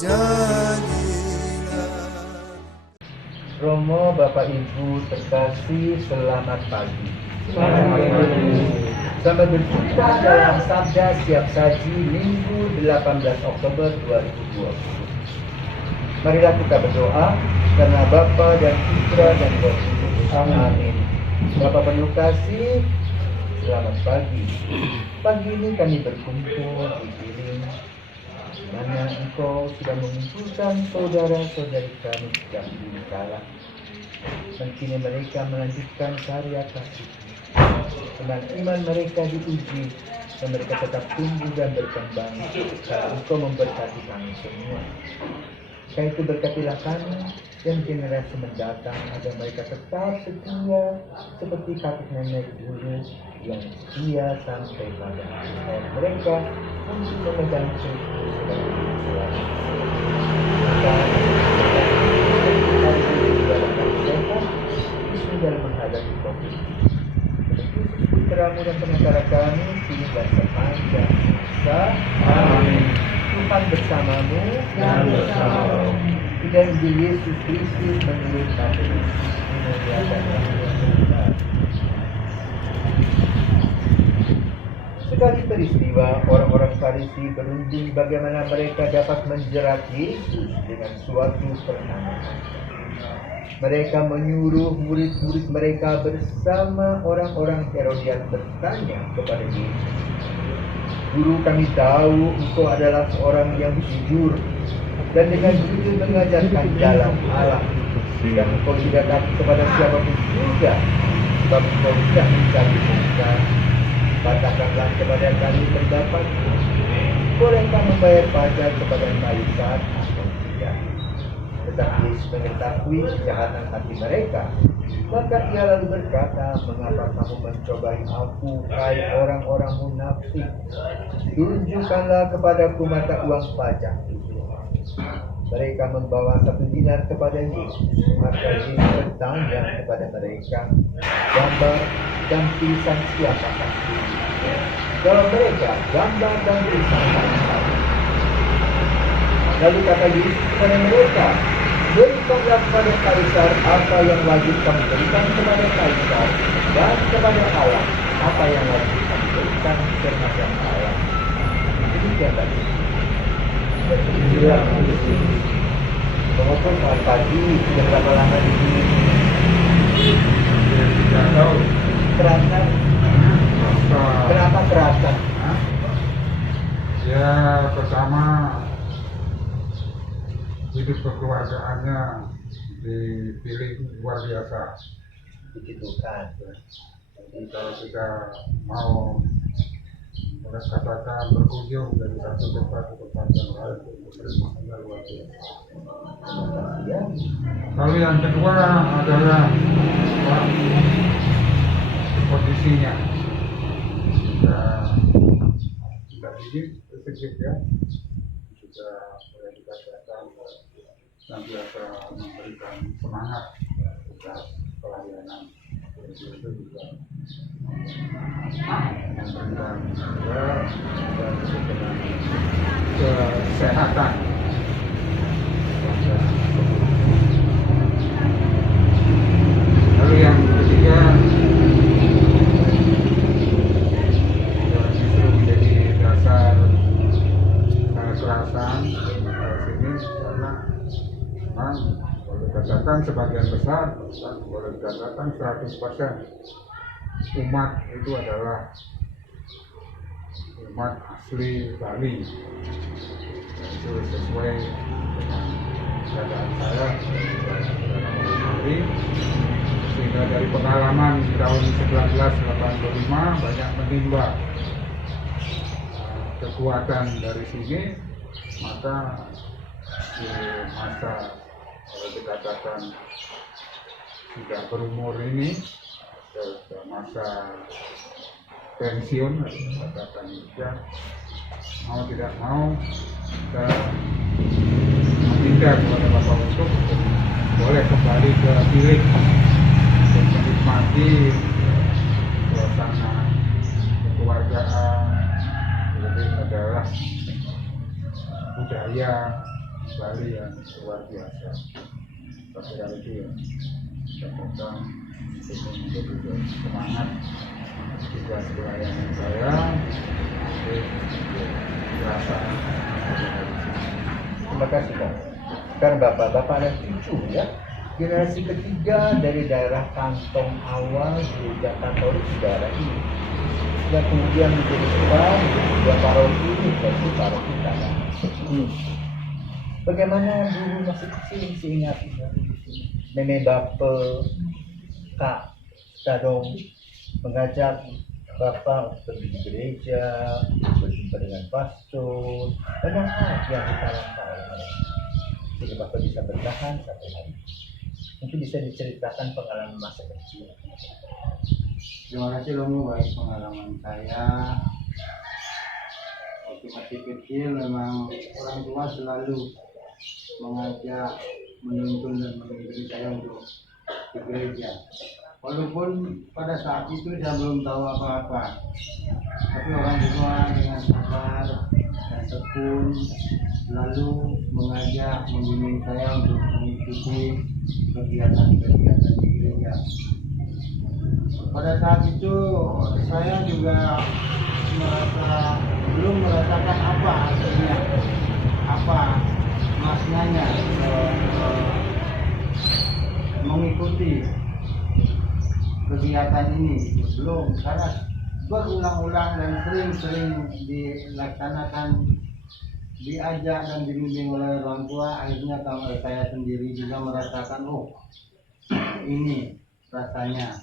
Janjilah. Romo, Bapak Ibu terkasih, selamat pagi. Selamat berjumpa dalam Sabda Siap Saji Minggu 18 Oktober 2020. Marilah kita berdoa karena Bapa dan Putra dan Roh Kudus. Amin. Bapak penuh kasih, selamat pagi. Pagi ini kami berkumpul di piring di mana Engkau sudah mengumpulkan saudara-saudari kami sejak dulu kala. Dan kini mereka melanjutkan karya kasih. Dengan iman mereka diuji dan mereka tetap tumbuh dan berkembang. Dan Engkau memberkati kami semua. Karena itu berkatilah kami dan generasi mendatang agar mereka tetap setia seperti kakek nenek dulu yang setia sampai pada akhir mereka untuk memegang suku sebagai selama. Dalam menghadapi COVID. Putramu dan pengacara kami kini dan sepanjang masa. Amin. Tuhan bersamamu dan bersamamu. Dan Injil Yesus Kristus menurut Matius. Sekali peristiwa, orang-orang Farisi berunding bagaimana mereka dapat menjerat Yesus dengan suatu pertanyaan. Mereka menyuruh murid-murid mereka bersama orang-orang Herodian bertanya kepada Yesus, "Guru, kami tahu Engkau adalah seorang yang jujur dan dengan jujur mengajarkan jalan Allah, dan Engkau tidak takut kepada siapapun juga, sebab Engkau tidak mencari muka. Katakanlah kepada kami pendapat, bolehkah membayar pajak kepada kaisar atau tidak?" Tetapi Yesus mengetahui kejahatan hati mereka. Maka ia lalu berkata, "Mengapa kamu mencobai aku, hai orang-orang munafik? Tunjukkanlah kepadaku mata uang pajak itu." Mereka membawa 1 dinar kepada Yesus. Maka Yesus bertanya kepada mereka, "Gambar dan tulisan siapakah ini?" Jawab mereka, "Gambar dan tulisan kaisar." Lalu kata Yesus kepada mereka, "Berikanlah kepada kaisar apa yang wajib kamu berikan kepada kaisar, dan kepada Allah apa yang wajib kamu berikan kepada Allah." Demikian tadi. Pengotor selamat pagi, sudah berapa lama di sini? Tidak tahu. Terasa? Kenapa terasa? Ya, pertama hidup kekeluargaannya dipilih luar biasa. Begitu kan. Jadi kalau kita mau katakan berkunjung dari satu tempat ke tempat yang lain, itu luar biasa. Ya. Lalu yang kedua adalah kondisinya. Tidak ingin prinsip ya, sudah boleh dikatakan senantiasa memberikan semangat atas pelayanan. Itu juga memberikan juga dan memberikan kesehatan. Lalu yang ketiga justru menjadi dasar kekerasan sini karena memang boleh dikatakan sebagian besar, boleh dikatakan 100% umat itu adalah umat asli Bali. Itu sesuai dengan keadaan saya dalam Bali, sehingga dari pengalaman tahun 1985 banyak menimba kekuatan dari sini. Maka di masa dikatakan sudah berumur ini, ke masa pensiun, katakan juga mau tidak mau kita meminta kepada Bapak untuk boleh kembali ke bilik untuk menikmati suasana kekeluargaan. Jadi adalah budaya Bali yang luar biasa. Tapi dari itu ya, saya datang untuk menjadi semangat juga pelayanan saya. Nanti terasa Terima kasih Pak. Kan Bapak ada cucu ya. Generasi ketiga dari daerah kantong awal gereja Katolik daerah ini. Yang kemudian menjadi tuan, menjadi paroki ini, jadi paroki tanah. Bagaimana dulu masih kecil masih ingat nenek bapak kak Tadong mengajak Bapak untuk pergi ke gereja, berjumpa dengan pastor, banyak hal yang ditanamkan oleh mereka. Sehingga Bapak bisa bertahan sampai hari ini. Mungkin bisa diceritakan pengalaman masa kecil. Terima kasih Romo, baik pengalaman saya waktu masih kecil memang orang tua selalu mengajak, menuntun dan mengiringi saya untuk ke gereja. Walaupun pada saat itu saya belum tahu apa-apa, tapi orang tua dengan sabar dan tekun selalu mengajak, membimbing saya untuk mengikuti kegiatan-kegiatan di gereja. Pada saat itu saya juga belum merasakan apa artinya, apa maknanya mengikuti kegiatan ini, belum, karena berulang-ulang dan sering-sering dilaksanakan, diajak dan dibimbing oleh orang tua. Akhirnya saya sendiri juga merasakan, oh ini rasanya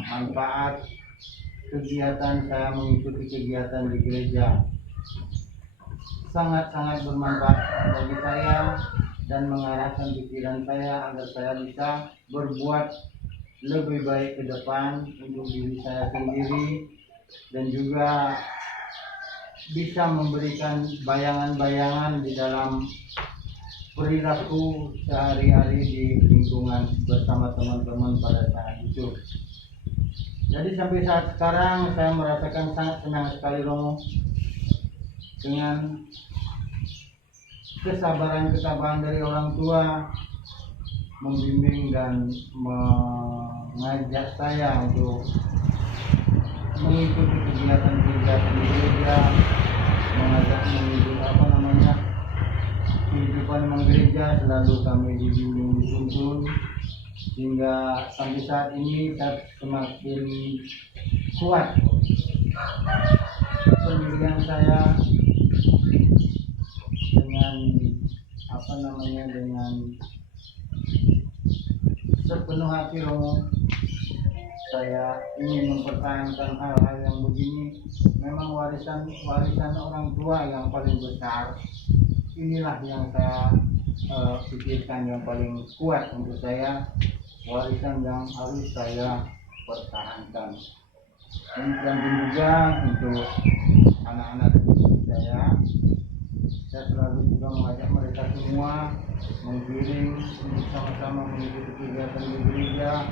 manfaat kegiatan saya mengikuti kegiatan di gereja, sangat-sangat bermanfaat bagi saya dan mengarahkan pikiran saya agar saya bisa berbuat lebih baik ke depan untuk diri saya sendiri, dan juga bisa memberikan bayangan-bayangan di dalam perilaku sehari-hari di lingkungan bersama teman-teman pada saat itu. Jadi sampai saat sekarang saya merasakan sangat senang sekali Romo, dengan kesabaran dari orang tua membimbing dan mengajak saya untuk mengikuti kegiatan-kegiatan di gereja, mengajak mengikuti kehidupan menggereja, selalu kami dibimbing, dituntun, sehingga sampai saat ini saya semakin kuat pendirian saya dengan sepenuh hati Romo. Saya ingin mempertahankan hal-hal yang begini. Memang warisan orang tua yang paling besar. Inilah yang saya pikirkan yang paling kuat untuk saya, warisan yang harus saya pertahankan. Dan juga untuk anak-anak saya selalu juga mengajak mereka semua menggiring untuk sama-sama mengikuti kegiatan di gereja,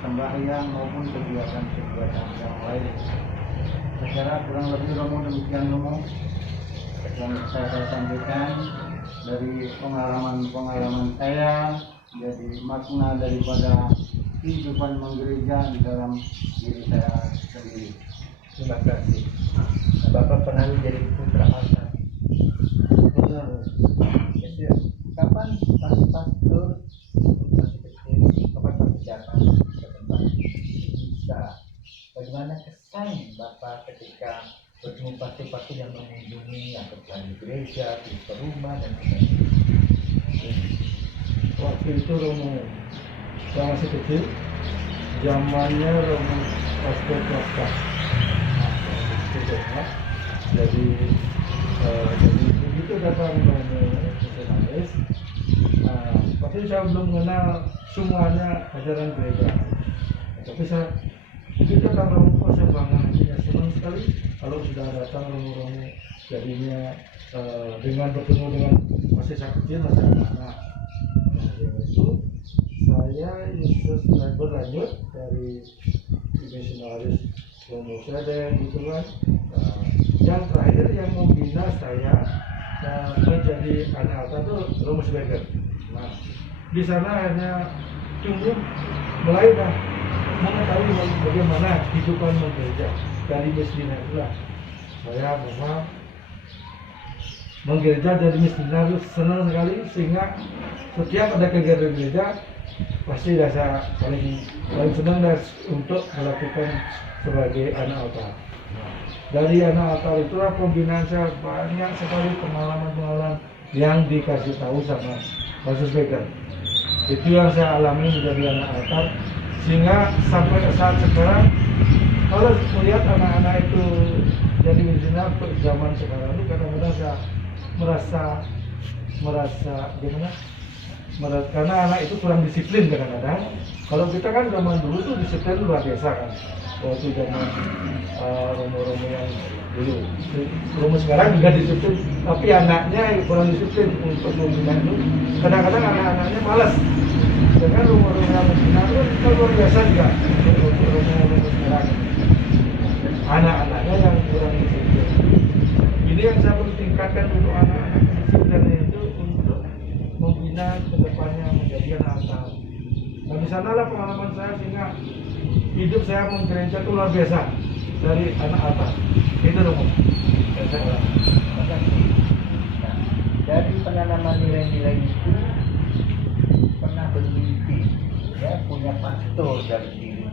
sembahyang maupun kegiatan-kegiatan yang lain. Secara kurang lebih Romo demikian Romo yang saya sampaikan dari pengalaman saya, jadi makna daripada kehidupan menggereja di dalam diri saya sendiri. Terima kasih. Bapak pernah menjadi putra pastor. Kapan pastor masih kecil, kapan pastor datang ke tempat bisa? Bagaimana kesan Bapak ketika bertemu pastor-pastor yang mengunjungi atau di gereja, di rumah dan sebagainya? Waktu itu Romo saya masih kecil, zamannya Romo pastor swasta. Jadi begitu datang Romo misionaris, pasti saya belum mengenal semuanya ajaran gereja. Tapi saya begitu datang Romo, saya bangga hatinya, senang sekali kalau sudah datang Romo-Romo. Jadinya dengan bertemu dengan masih saya kecil, masih anak-anak. Nah, itu saya Yesus berlanjut dari misionaris Romo Sedeng gitu kan. Yang terakhir yang membina saya menjadi anak altar itu rumus Becker. Nah, di sana hanya tumbuh mulai dah mengetahui bagaimana kehidupan gereja dari miskinah itulah. Saya memang menggereja dari miskinah itu senang sekali, sehingga setiap ada kegiatan gereja pasti rasa paling senang untuk melakukan sebagai anak altar. Dari anak altar itulah pembinaan saya banyak sekali pengalaman-pengalaman yang dikasih tahu sama Pasus Becker. Itu yang saya alami menjadi anak altar, sehingga sampai saat sekarang kalau melihat anak-anak itu jadi misalnya zaman sekarang itu kadang-kadang saya merasa gimana? Karena anak itu kurang disiplin kadang-kadang. Kalau kita kan zaman dulu tuh disiplin luar biasa kan. Waktu zaman romo-romo yang dulu. Romo sekarang juga disiplin, tapi anaknya kurang disiplin untuk membina itu. Kadang-kadang anak-anaknya malas. Dengan romo-romo yang membina itu kan luar biasa juga untuk romo-romo sekarang. Anak-anaknya yang kurang disiplin. Ini yang saya perlu tingkatkan untuk anak-anak disiplinnya itu untuk membina ke depannya menjadi anak altar. Dan di sanalah pengalaman saya, sehingga hidup saya menggereja itu luar biasa dari anak altar. Itu dong, yang saya alami. Terima kasih. Nah, dari penanaman nilai-nilai itu pernah bermimpi ya punya pastor dari diri.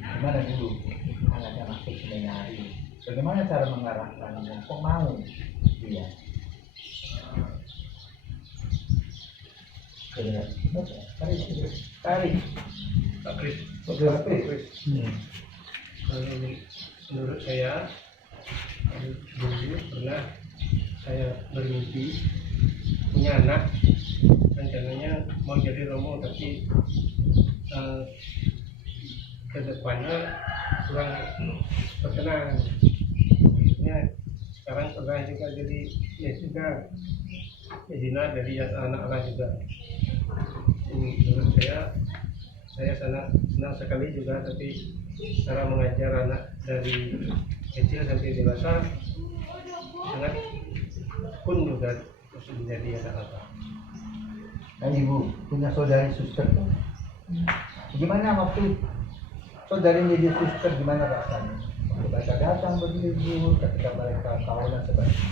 Gimana dulu anaknya masuk seminari? Bagaimana cara mengarahkannya? Kok mau dia? Tarik. Pak Kris. Menurut saya dulu pernah saya bermimpi punya anak, rencananya mau jadi romo, tapi kedepannya kurang berkenan. Ya, sekarang pernah juga jadi ya juga Zina dari anak Allah juga. Menurut saya sangat senang sekali juga, tapi cara mengajar anak dari kecil sampai dewasa sangat pun juga harus menjadi anak Allah. Nah, Ibu punya saudari suster. Gimana waktu saudari menjadi suster, gimana rasanya? Mereka datang beribu ketika mereka tahu dan sebagainya.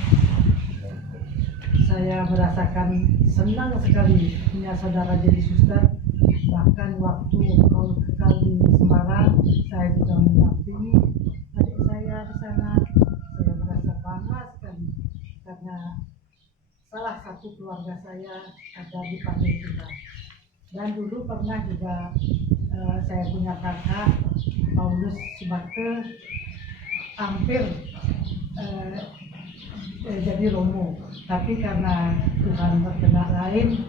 Saya merasakan senang sekali punya saudara jadi suster. Bahkan waktu kau di Semarang, saya juga mendampingi adik saya di sana. Saya merasa bangga sekali karena salah satu keluarga saya ada dipanggil Tuhan. Dan dulu pernah juga saya punya kakak Paulus Subakte, hampir jadi romo, tapi karena Tuhan berkehendak lain,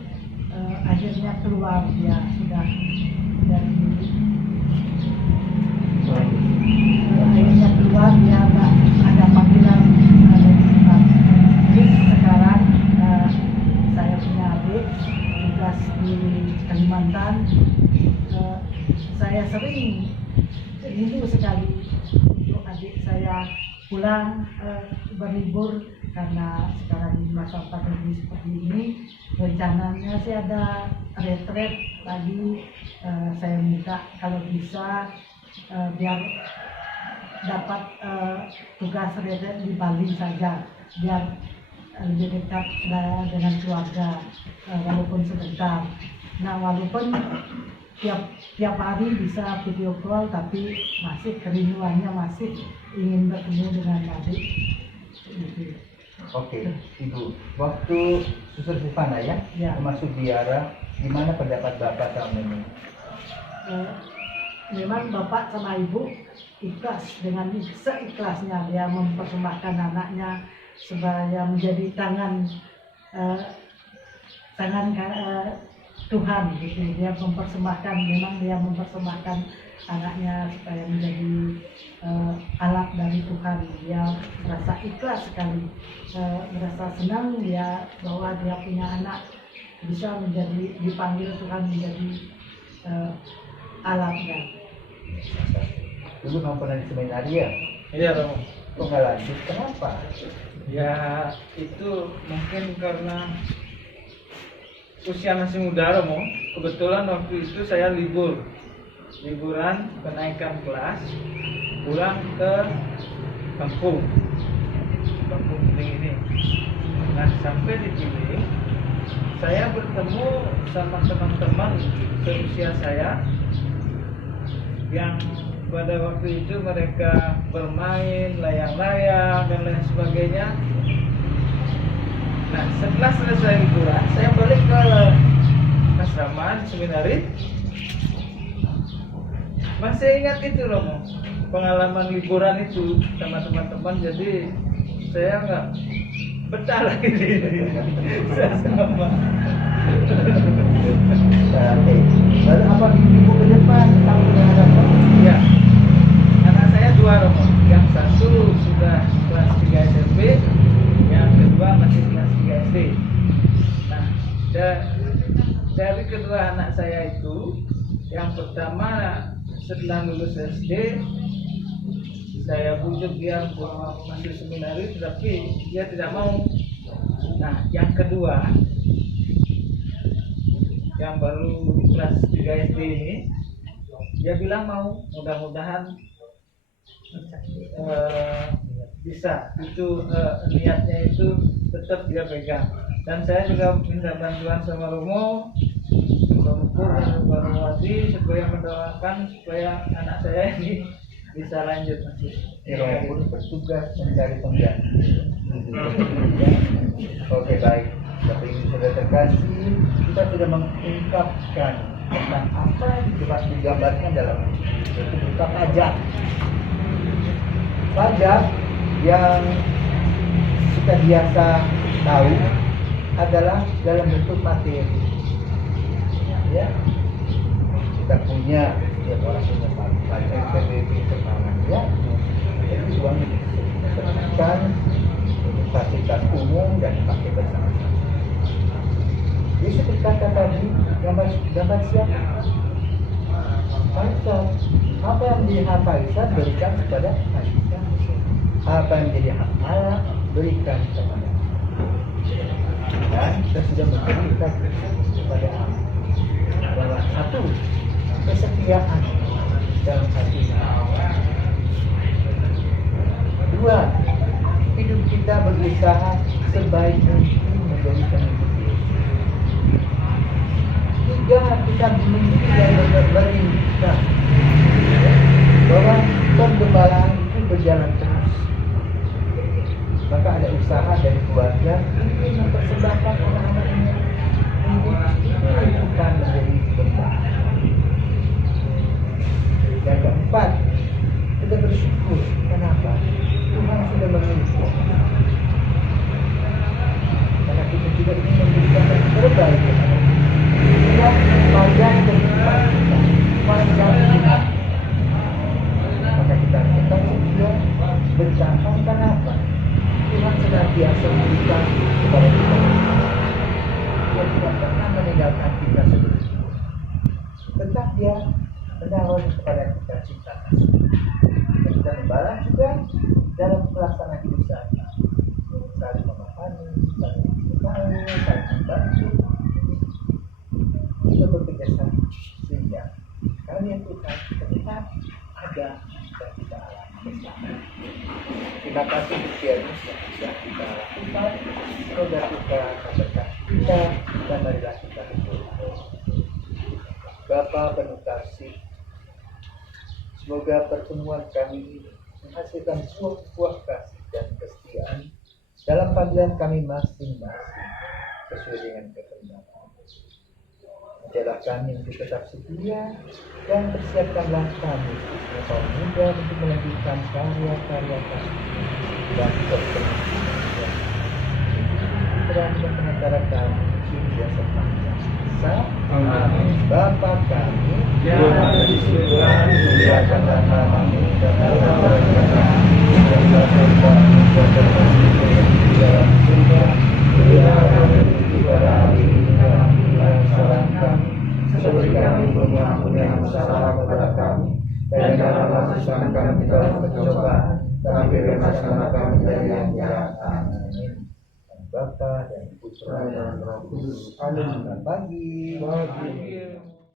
akhirnya keluar dia sudah dari akhirnya keluar, dia ada panggilan dari Tuhan. Jadi sekarang saya punya adik tugas di Kalimantan. Saya sering rindu sekali untuk adik saya pulang berlibur, karena sekarang di masa pandemi seperti ini rencananya sih ada retret lagi. Saya minta kalau bisa biar dapat tugas retret di Bali saja, biar lebih dekat dengan keluarga, walaupun sebentar. Nah, walaupun tiap hari bisa video call, tapi masih kerinduannya masih ingin bertemu dengan adik. Gitu. Oke, Ibu. Waktu Suster Sivana ya, masuk biara, gimana pendapat Bapak sama ini? Memang Bapak sama Ibu ikhlas, dengan seikhlasnya dia mempersembahkan anaknya supaya menjadi tangan Tuhan gitu. Dia mempersembahkan, memang dia mempersembahkan anaknya supaya menjadi alat dari Tuhan. Dia merasa ikhlas sekali, merasa senang dia bahwa dia punya anak bisa menjadi dipanggil Tuhan menjadi alatnya. Dulu kamu pernah di seminari ya? Iya, Romo. Kok nggak lanjut? Kenapa? Ya itu mungkin karena usia masih muda Romo. Kebetulan waktu itu saya liburan kenaikan kelas, pulang ke kampung Piling ini. Nah sampai di sini saya bertemu sama teman-teman seusia saya yang pada waktu itu mereka bermain layang-layang dan lain sebagainya. Nah setelah selesai liburan saya balik ke asrama seminari. Masih ingat itu Romo, pengalaman liburan itu sama teman-teman. Jadi saya nggak betah lagi di asrama. Lalu apa mimpimu ke depan? Kamu dengan apa? Ya, anak saya 2 Romo. Yang satu sudah kelas 3 SMP, yang kedua masih kelas 3 SD. Nah, dari kedua anak saya itu, yang pertama setelah lulus SD, saya bujuk dia untuk masuk seminari, tetapi dia tidak mau. Nah, yang kedua, yang baru kelas 3 SD ini, dia bilang mau, mudah-mudahan bisa. Itu niatnya itu tetap dia pegang. Dan saya juga minta bantuan sama Romo dan Romoati supaya mendoakan supaya anak saya ini bisa lanjut masih. Romo pun bertugas mencari pengganti. Oke, baik. Tapi ini sudah terkasih, kita sudah mengungkapkan tentang apa yang digambarkan dalam itu berupa pajak. Pajak yang kita biasa tahu adalah dalam bentuk materi. Ya, kita punya, setiap orang punya pajak PBB terbangan, ya. Jadi uang diberikan untuk fasilitas umum dan dipakai bersama-sama. Jadi seperti kata tadi, gambar siapa? Kaisar. Apa yang menjadi hak Kaisar berikan kepada Kaisar. Apa yang menjadi hak Allah berikan kepada Allah. Dan kita sudah memberikan kepada Allah bahwa satu, kesetiaan dalam hati. Dua, hidup kita berusaha sebaik mungkin menjadi pengikut Yesus. Tiga, kita memiliki dan beriman bahwa penggembalaan itu berjalan terus. Maka ada usaha dari keluarga ingin mempersembahkan anak-anaknya ini bukan menjadi gembala. Yang keempat, kita bersyukur. Kenapa? Tuhan sudah memiliki. Karena kita tidak ingin memberikan yang terbaik kepada kita. Panjang kehidupan kita, panjang kita. Maka kita tetap setia bertahan. Kenapa? Tuhan senantiasa memberikan kepada kita. Dia tidak pernah meninggalkan kita sendiri. Tetap dia menaruh kepada kita cinta kasih. Dan kita membalas juga dalam pelaksanaan hidup sehari. Saling memahami, saling mengenal, saling membantu. Kita bekerja sama sehingga kalian Tuhan tetap ada dan kita alami bersama. Terima kasih kiranya yang bisa kita lakukan. Semoga Tuhan memberkati kita dan marilah kita berdoa. Bapa penuh kasih, semoga pertemuan kami ini menghasilkan buah kasih dan kesetiaan dalam panggilan kami masing-masing sesuai dengan kehendak. Ajarlah kami untuk tetap setia dan persiapkanlah kami sebagai kaum muda untuk melanjutkan karya-karya kami dan perkembangan dan penantara kami hingga sepanjang masa. Amin. Bapa kami yang ada di surga, dimuliakanlah namamu, datanglah kerajaan-Mu, jadilah kehendakmu seperti di dalam surga, berilah kami pada hari ini dan kesalahan kami, seperti kami mengampuni yang salah kepada kami, dan janganlah masukkan kami ke dalam pencobaan, sampai dilaksanakan menjadi yang jahat. Amin. Bapa dan Putra dan Roh Kudus. Amin. Selamat pagi. Pagi.